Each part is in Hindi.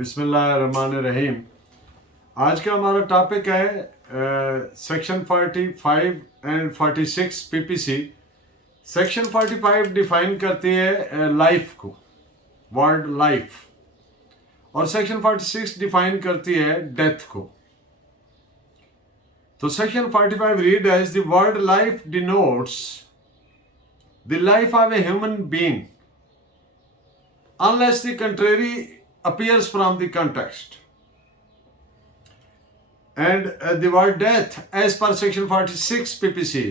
बिस्मिल्लाहिर्रहमानिर्रहीम। आज का हमारा टॉपिक है section 45 and 46 PPC. Section 45 define करती है लाइफ को, वर्ड लाइफ, और सेक्शन 46 डिफाइन करती है डेथ को। तो section 45 read as the word life denotes the life of a human being unless the contrary appears from the context. And the word death, as per section 46 PPC,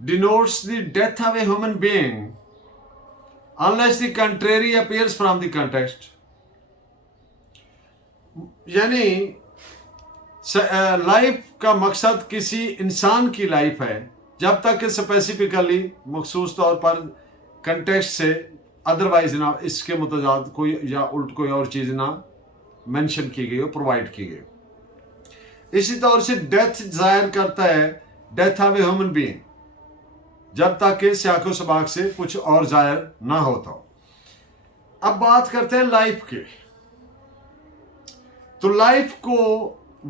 denotes the death of a human being unless the contrary appears from the context. यानी लाइफ का मकसद किसी इंसान की लाइफ है जब तक कि स्पेसिफिकली मखसूस तौर पर कंटेक्स्ट से अदरवाइज ना इसके मुतजाद कोई या उल्ट कोई और चीज ना मेंशन की गई हो, प्रोवाइड की गई हो। इसी तौर से डेथ जाहिर करता है death of a human being जब तक कि सियाको सबाक से कुछ और जाहिर ना होता हो। अब बात करते हैं लाइफ की। तो लाइफ को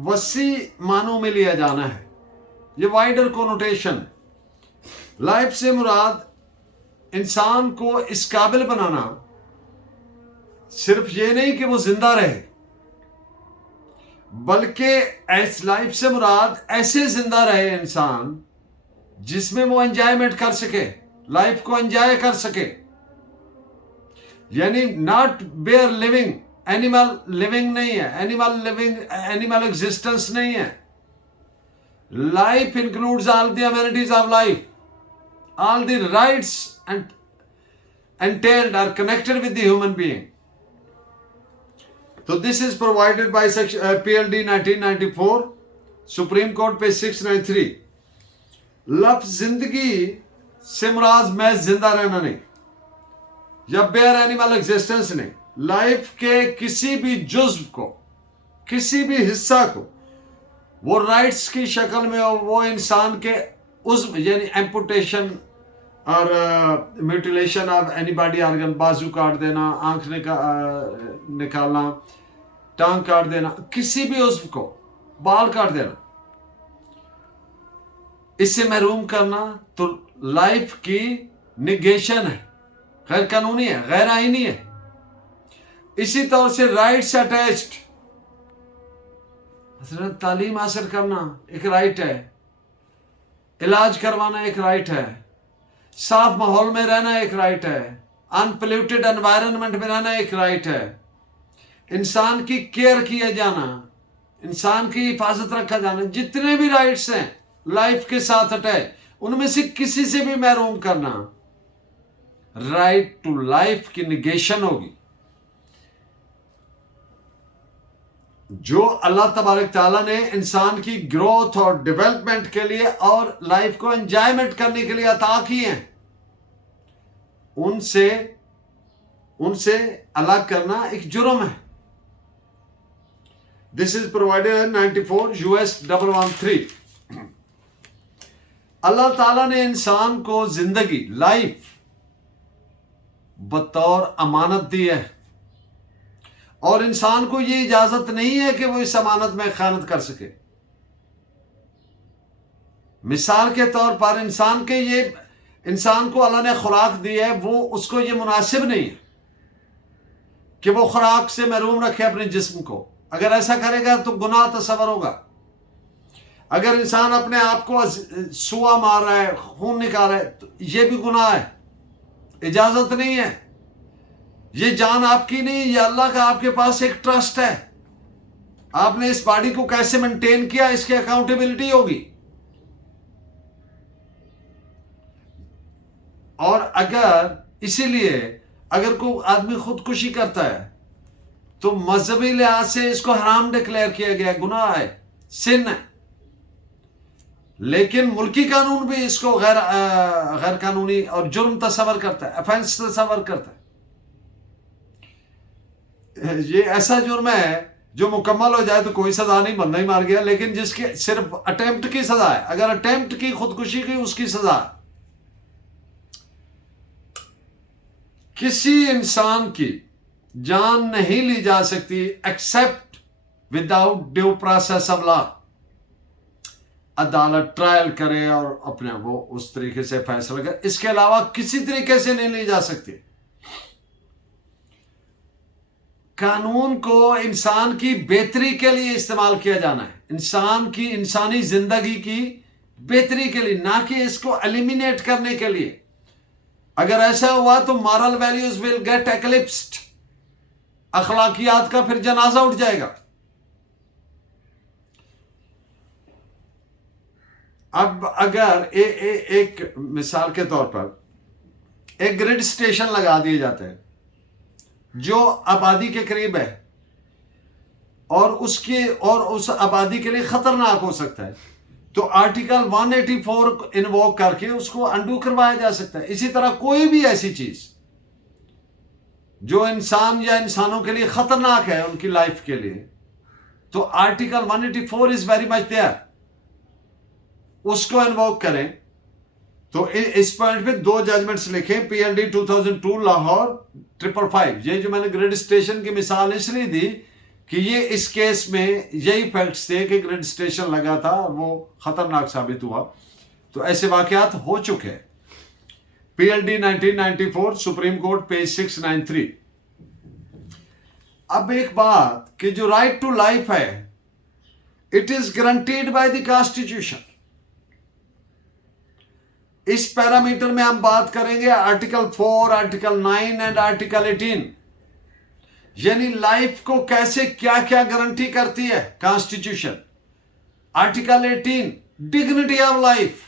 वसी मानों में लिया जाना है, ये वाइडर कोनोटेशन है। लाइफ से मुराद इंसान को इस काबिल बनाना, सिर्फ ये नहीं कि वो जिंदा रहे, बल्कि इस लाइफ से मुराद ऐसे जिंदा रहे इंसान जिसमें वो एंजॉयमेंट कर सके, लाइफ को एंजॉय कर सके। यानी not bare living, animal living नहीं है, एनिमल लिविंग, एनिमल एग्जिस्टेंस नहीं है। Life includes all the amenities of life, all the rights and entailed are connected with the human being. So this is provided by PLD 1994, Supreme Court page 693. लफ्ज जिंदगी से मुराद मैं जिंदा रहना नहीं या बेयर एनिमल एग्जिस्टेंस नहीं। लाइफ के किसी भी जुज्व को, किसी भी हिस्सा को वो राइट्स की शक्ल में हो, वो इंसान के उस यानी एम्पुटेशन और mutilation of any body organ, बाजू काट देना, आंख निकालना, टांग काट देना, किसी भी उस्व को बाल काट देना, इससे महरूम करना, तो लाइफ की निगेशन है, गैर कानूनी है, गैर आईनी है। इसी तौर से राइट्स अटैच्ड, तालीम हासिल करना एक राइट है, इलाज करवाना एक राइट है, साफ माहौल में रहना एक राइट है, अनपोल्यूटेड एनवायरनमेंट में रहना एक राइट है, इंसान की केयर किया जाना, इंसान की हिफाजत रखा जाना, जितने भी राइट्स हैं लाइफ के साथ अटैच, उनमें से किसी से भी महरूम करना राइट टू लाइफ की निगेशन होगी। जो अल्लाह तबारक ताला ने इंसान की ग्रोथ और डेवलपमेंट के लिए और लाइफ को एंजॉयमेंट करने के लिए अता किए हैं, उनसे अलग करना एक जुर्म है। This is provided in 94 US 113। अल्लाह ताला ने इंसान को जिंदगी, लाइफ बतौर अमानत दी है और इंसान को यह इजाजत नहीं है कि वो इस अमानत में खयानत कर सके। मिसाल के तौर पर इंसान को अल्लाह ने खुराक दी है, वो उसको ये मुनासिब नहीं है कि वो खुराक से महरूम रखे अपने जिस्म को। अगर ऐसा करेगा तो गुनाह तस्वर होगा। अगर इंसान अपने आप को सुआ मार रहा है, खून निकाल रहा है, तो ये भी गुनाह है, इजाजत नहीं है। ये जान आपकी नहीं, ये अल्लाह का आपके पास एक ट्रस्ट है। आपने इस बॉडी को कैसे मेंटेन किया, इसकी अकाउंटेबिलिटी होगी। और इसीलिए अगर कोई आदमी खुदकुशी करता है तो मजहबी लिहाज से इसको हराम डिक्लेयर किया गया, गुनाह है, सिन है। लेकिन मुल्की कानून भी इसको गैर कानूनी और जुर्म तस्वर करता है, ऑफेंस तस्वर करता है। ये ऐसा जुर्म है जो मुकम्मल हो जाए तो कोई सजा नहीं, बंदा ही मार गया, लेकिन जिसके सिर्फ अटेम्प्ट की सजा है, अगर अटेम्प्ट की, खुदकुशी की, उसकी सजा है। किसी इंसान की जान नहीं ली जा सकती except without due process of law. अदालत ट्रायल करे और अपने वो उस तरीके से फैसला करे, इसके अलावा किसी तरीके से नहीं ली जा सकती। कानून को इंसान की बेहतरी के लिए इस्तेमाल किया जाना है, इंसान की इंसानी जिंदगी की बेहतरी के लिए, ना कि इसको एलिमिनेट करने के लिए। अगर ऐसा हुआ तो मॉरल वैल्यूज विल गेट एक्लिप्स्ड, अखलाकियात का फिर जनाजा उठ जाएगा। अब अगर एक मिसाल के तौर पर एक ग्रिड स्टेशन लगा दिए जाते हैं जो आबादी के करीब है और उस आबादी के लिए खतरनाक हो सकता है, तो आर्टिकल 184 इन्वोक करके उसको अंडू करवाया जा सकता है। इसी तरह कोई भी ऐसी चीज जो इंसान या इंसानों के लिए खतरनाक है उनकी लाइफ के लिए, तो article 184 is very much there, उसको इन्वोक करें। तो इस पॉइंट पे 2 जजमेंट्स लिखे, PLD 2002 लाहौर 555। ये जो मैंने ग्रिड स्टेशन की मिसाल इसलिए दी कि ये इस केस में यही फैक्ट्स थे कि ग्रिड स्टेशन लगा था और वो खतरनाक साबित हुआ। तो ऐसे वाकयात हो चुके हैं। PLD 1994 supreme court page 693। अब एक बात कि जो राइट टू लाइफ है, it is guaranteed by the constitution. इस पैरामीटर में हम बात करेंगे आर्टिकल 4, आर्टिकल 9 एंड आर्टिकल 18, यानी लाइफ को कैसे क्या क्या गारंटी करती है constitution. Article 18 dignity of life,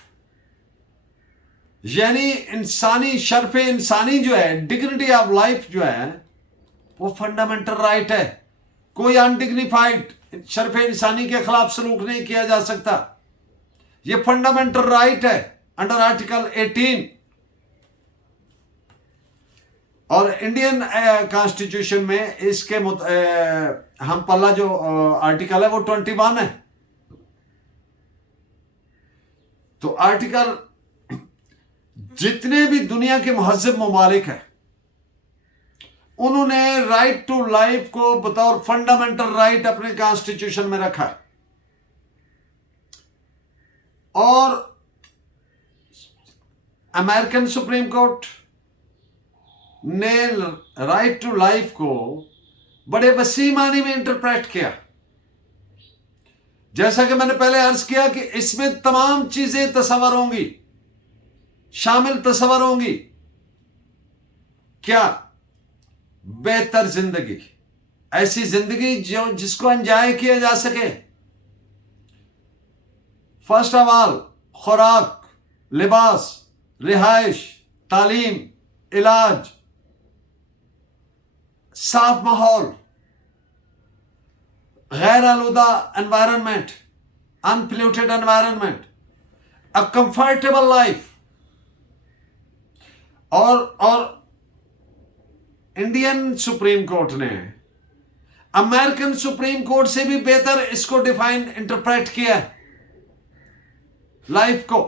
यानी इंसानी शर्फ इंसानी जो है, डिग्निटी ऑफ लाइफ जो है वो फंडामेंटल राइट है। कोई अनडिग्निफाइड शर्फ इंसानी के खिलाफ सलूक नहीं किया जा सकता, ये फंडामेंटल राइट है अंडर आर्टिकल 18। और इंडियन कॉन्स्टिट्यूशन में इसके हम पहला जो आर्टिकल है वो 21 है। तो आर्टिकल, जितने भी दुनिया के महज़िब ममालिक हैं उन्होंने राइट टू लाइफ को बतौर फंडामेंटल राइट अपने कॉन्स्टिट्यूशन में रखा है। और अमेरिकन सुप्रीम कोर्ट ने राइट टू लाइफ को बड़े वसी मानी में इंटरप्रेट किया। जैसा कि मैंने पहले अर्ज किया कि इसमें तमाम चीजें तस्वर होंगी, शामिल तस्वर होंगी। क्या? बेहतर जिंदगी, ऐसी जिंदगी जो जिसको एंजॉय किया जा सके। फर्स्ट ऑफ ऑल खुराक, लिबास, रिहाइश, तालीम, इलाज, साफ माहौल, गैर आलूदा environment, unpolluted environment, a comfortable life. और इंडियन सुप्रीम कोर्ट ने अमेरिकन सुप्रीम कोर्ट से भी बेहतर इसको डिफाइन इंटरप्रेट किया लाइफ को।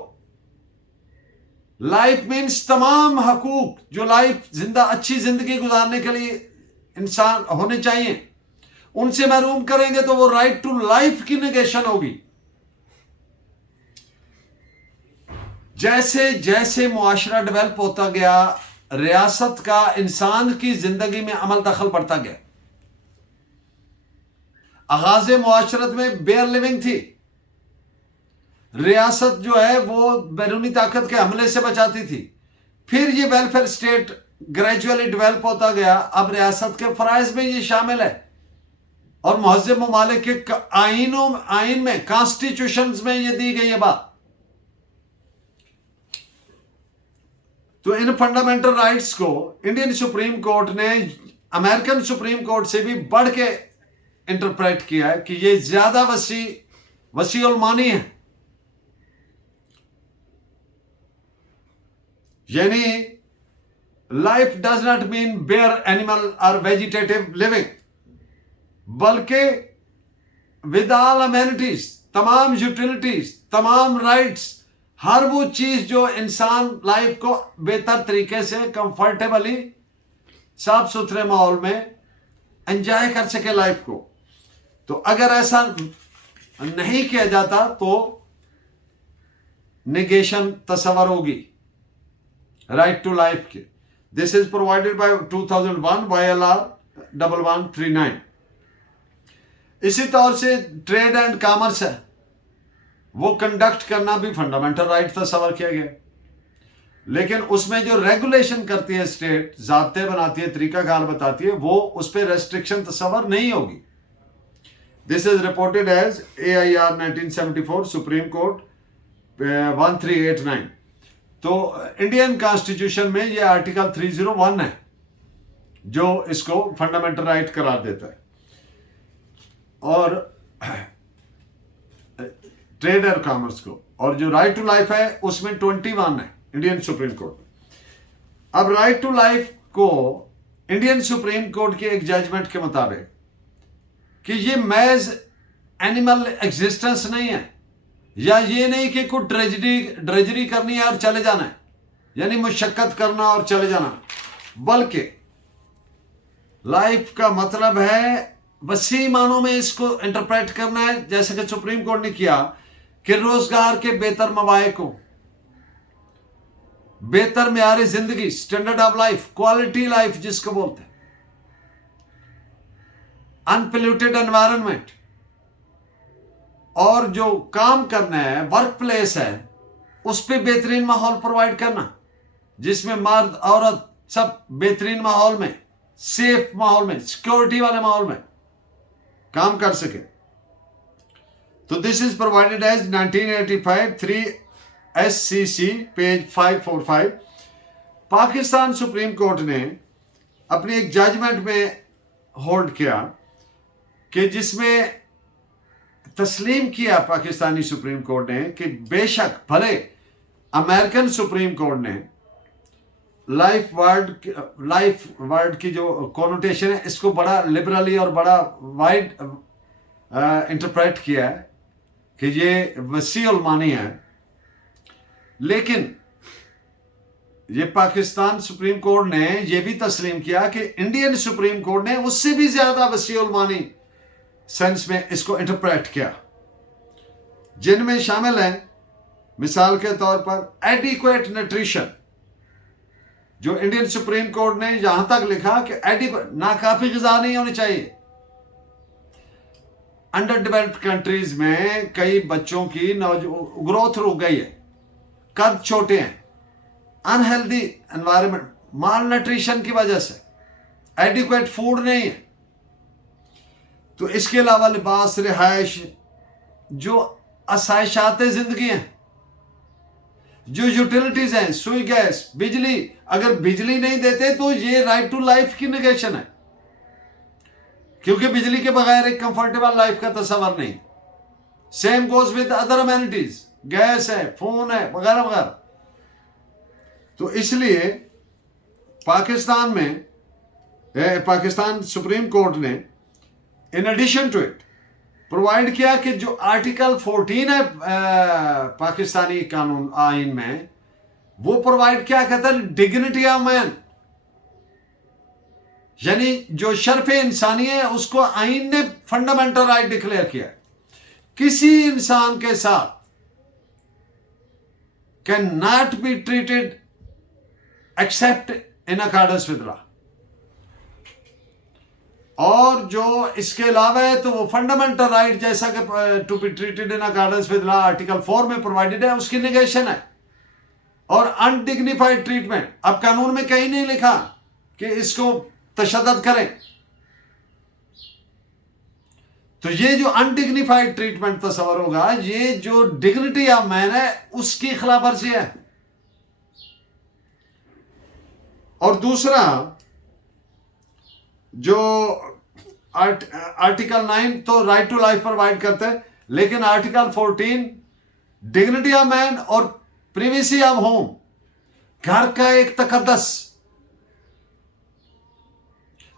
लाइफ मीन्स तमाम हकूक जो लाइफ अच्छी जिंदगी गुजारने के लिए इंसान होने चाहिए, उनसे महरूम करेंगे तो वो राइट टू लाइफ की नेगेशन होगी। जैसे जैसे मुआशरा डेवलप होता गया, रियासत का इंसान की जिंदगी में अमल दखल बढ़ता गया। आगाज मुआशरत में बेयर लिविंग थी, रियासत जो है वो बैरूनी ताकत के हमले से बचाती थी। फिर ये वेलफेयर स्टेट ग्रेजुअली डेवलप होता गया, अब रियासत के फराइज में ये शामिल है। और महज़िब ममालिक के आइन में, कॉन्स्टिट्यूशंस में ये दी गई है बात। तो इन फंडामेंटल राइट्स को इंडियन सुप्रीम कोर्ट ने अमेरिकन सुप्रीम कोर्ट से भी बढ़ के इंटरप्रेट किया है कि ये ज्यादा वसीउल मानी है। यानी life does not mean bare animal और वेजिटेटिव लिविंग, बल्कि विद ऑल अमेनिटीज, तमाम यूटिलिटीज, तमाम राइट्स, हर वो चीज जो इंसान लाइफ को बेहतर तरीके से कंफर्टेबली साफ सुथरे माहौल में एंजॉय कर सके लाइफ को। तो अगर ऐसा नहीं किया जाता तो निगेशन तस्वर होगी राइट टू लाइफ के। This is provided by 2001 YLR 1139। इसी तौर से ट्रेड एंड कॉमर्स है, वो कंडक्ट करना भी फंडामेंटल राइट तस्वर किया गया, लेकिन उसमें जो रेगुलेशन करती है स्टेट, ज़ाब्ते बनाती है, तरीकाकार बताती है, वो उस पर रेस्ट्रिक्शन तस्वर नहीं होगी। This is reported as AIR 1974 Supreme Court 1389। तो इंडियन कॉन्स्टिट्यूशन में ये आर्टिकल 301 है जो इसको फंडामेंटल राइट करार देता है। और ट्रेड और कॉमर्स को, और जो राइट टू लाइफ है उसमें 21 है इंडियन सुप्रीम कोर्ट। अब राइट टू लाइफ को इंडियन सुप्रीम कोर्ट के एक जजमेंट के मुताबिक कि ये मैज एनिमल एग्जिस्टेंस नहीं है, या ये नहीं कि कुछ ड्रेजरी करनी है और चले जाना है, यानी मुशक्कत करना और चले जाना, बल्कि लाइफ का मतलब है वसी मानों में इसको इंटरप्रेट करना है, जैसे कि सुप्रीम कोर्ट ने किया कि रोजगार के बेहतर मवाक़े को, बेहतर मेयारी जिंदगी, standard of life, quality life जिसको बोलते हैं, अनपोल्यूटेड एनवायरनमेंट, और जो काम करना है वर्क प्लेस है उस पर बेहतरीन माहौल प्रोवाइड करना, जिसमें मर्द औरत सब बेहतरीन माहौल में, सेफ माहौल में, सिक्योरिटी वाले माहौल में काम कर सके। तो this is provided as 1985 3 SCC page 545। Pakistan Supreme court ने अपने एक जजमेंट में होल्ड किया कि जिसमें तस्लीम किया पाकिस्तानी सुप्रीम कोर्ट ने कि बेशक भले अमेरिकन सुप्रीम कोर्ट ने लाइफ वर्ड की जो कॉनोटेशन है इसको बड़ा लिबरली और बड़ा वाइड इंटरप्रेट किया है कि ये वसीउल मानी है, लेकिन ये पाकिस्तान सुप्रीम कोर्ट ने यह भी तस्लीम किया कि इंडियन सुप्रीम कोर्ट ने उससे भी ज्यादा वसीउल मानी सेंस में इसको इंटरप्रेट किया, जिनमें शामिल है मिसाल के तौर पर एडिक्वेट न्यूट्रिशन, जो इंडियन सुप्रीम कोर्ट ने यहां तक लिखा कि एडिक्वेट, नाकाफी ग़िज़ा नहीं होनी चाहिए। अंडर डेवलप्ड कंट्रीज में कई बच्चों की ग्रोथ रुक गई है, कद छोटे हैं, अनहेल्दी एनवायरनमेंट, माल न्यूट्रिशन की वजह से, एडिक्वेट फूड नहीं है। तो इसके अलावा लिबास, रिहाइश, जो आसाइशात जिंदगी हैं, जो यूटिलिटीज हैं, सुई, गैस, बिजली, अगर बिजली नहीं देते तो ये राइट टू लाइफ की निगेशन है, क्योंकि बिजली के बगैर एक कंफर्टेबल लाइफ का तस्वर नहीं। Same goes with other amenities, gas है, फोन है, वगैरह वगैरह। तो इसलिए पाकिस्तान सुप्रीम कोर्ट ने in addition to it provide किया कि जो आर्टिकल 14 है पाकिस्तानी कानून आइन में, वो प्रोवाइड क्या कहता है, डिग्निटी ऑफ मैन, यानी जो शर्फ इंसानी है उसको आइन ने फंडामेंटल राइट डिक्लेयर किया। किसी इंसान के साथ can not be treated accept in accordance with law, और जो इसके अलावा है तो वो फंडामेंटल राइट जैसा कि to be treated in accordance with law article 4 में प्रोवाइडेड है, उसकी निगेशन है। और अनडिग्निफाइड ट्रीटमेंट, अब कानून में कहीं नहीं लिखा कि इसको तशद्दुद करें, तो ये जो अनडिग्निफाइड ट्रीटमेंट तस्वर होगा, ये जो डिग्निटी ऑफ मैन है उसकी खिलाफवर्जी है। और दूसरा जो आर्टिकल 9 तो राइट टू लाइफ प्रोवाइड करते हैं, लेकिन आर्टिकल 14 डिग्निटी ऑफ मैन और प्रिवेसी ऑफ होम, घर का एक तकद्दस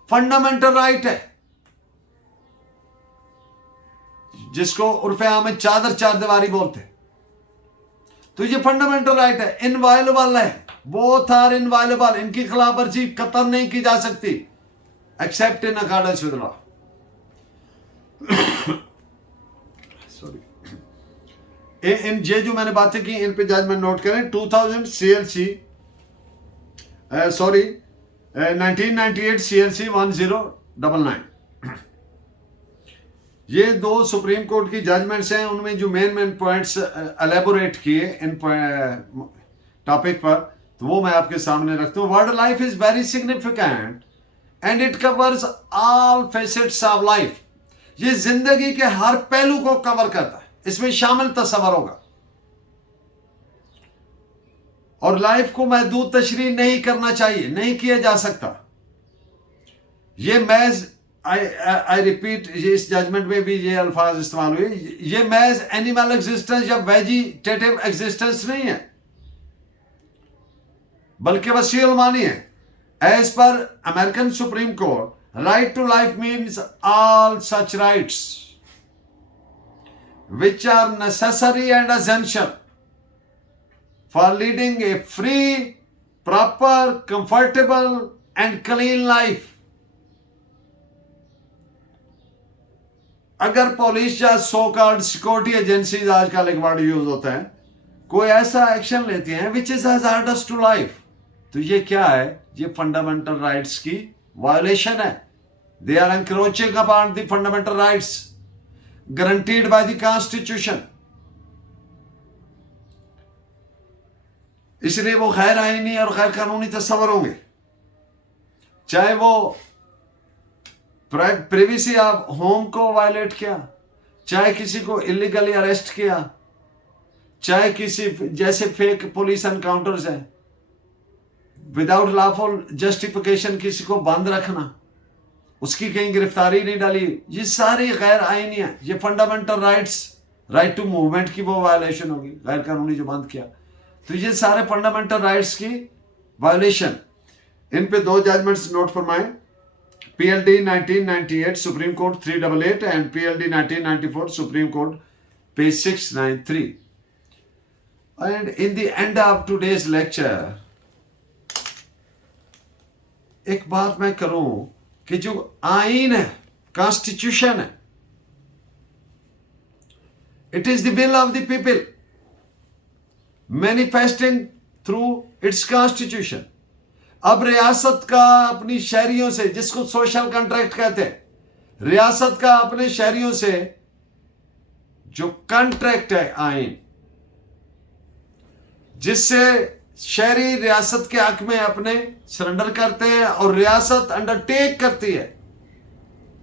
फंडामेंटल राइट है, जिसको उर्फ आम में चादर चार दीवारी बोलते हैं। तो ये फंडामेंटल राइट है, इनवायलेबल है, बोथ आर इनवायलेबल, इनकी खिलाफवर्जी कतई नहीं की जा सकती। except in accordance with law. Sorry. इन ये जो मैंने बातें की इन पे जजमेंट नोट करें. 2000 CLC 1998 CLC 1099. ये दो सुप्रीम कोर्ट की जजमेंट्स हैं. उनमें जो मेन पॉइंट्स एलेबोरेट किए इन टॉपिक पर, तो वो मैं आपके सामने रखता हूँ. Word life is very significant and it covers all facets of life. ये जिंदगी के हर पहलू को कवर करता है. इसमें शामिल तस्वर होगा. और लाइफ को महदूद तशरीह नहीं करना चाहिए, नहीं किया जा सकता. ये मैज आई रिपीट, ये इस जजमेंट में भी ये अल्फाज इस्तेमाल हुए. ये मैज एनिमल एग्जिस्टेंस या वेजिटेटिव एग्जिस्टेंस नहीं है, बल्कि वसीउल मानी है. As per American supreme Court, right to life means all such rights which are necessary and essential for leading a free, proper, comfortable and clean life. अगर पुलिस या सो कॉल्ड सिक्योरिटी एजेंसीज, आजकल एक वर्ड यूज होता है, कोई ऐसा एक्शन लेती हैं which is hazardous to life, तो ये क्या है? ये फंडामेंटल राइट्स की वायोलेशन है. They are encroaching upon the fundamental rights guaranteed by the Constitution. इसलिए वो गैर आईनी और गैर कानूनी तस्वर होंगे. चाहे वो प्रिवेसी ऑफ होम को वायलेट किया, चाहे किसी को इलीगली अरेस्ट किया, चाहे किसी जैसे फेक पुलिस एनकाउंटर्स हैं, विदाउट लॉफुल जस्टिफिकेशन किसी को बंद रखना, उसकी कहीं गिरफ्तारी नहीं डाली, ये सारी गैर आईनी है. ये fundamental rights, right to movement की वो वायलेशन होगी, गैर कानूनी जो बंद किया. तो ये सारे फंडामेंटल राइट्स की वायलेशन. इन पे दो जजमेंट्स नोट फरमाएं. PLD 1998 supreme court 388 and PLD 1994 supreme court page 693. And in the end of today's lecture एक बात मैं करूं कि जो आइन है, कॉन्स्टिट्यूशन है, it is the will of the people manifesting through it's constitution. अब रियासत का अपनी शहरियों से, जिसको सोशल कॉन्ट्रैक्ट कहते हैं, रियासत का अपने शहरियों से जो कॉन्ट्रैक्ट है, आइन, जिससे शहरी रियासत के हक में अपने सरेंडर करते हैं और रियासत अंडरटेक करती है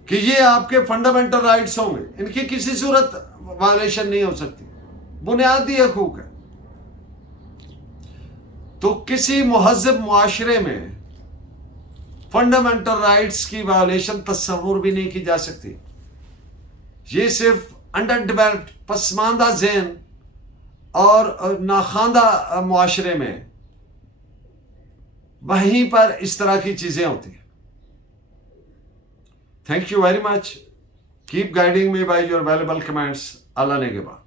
कि ये आपके फंडामेंटल राइट्स होंगे, इनकी किसी सूरत वायलेशन नहीं हो सकती, बुनियादी हकूक है. तो किसी मुहज़्ज़ब मुआशरे में फंडामेंटल राइट्स की वायलेशन तस्वुर भी नहीं की जा सकती. ये सिर्फ अंडर डेवलप्ड, पसमानदा ज़हन और नाखांदा मुआशरे में वहीं पर इस तरह की चीजें होती हैं. Thank you very much. Keep guiding me by your valuable comments. Allah ने के बाद.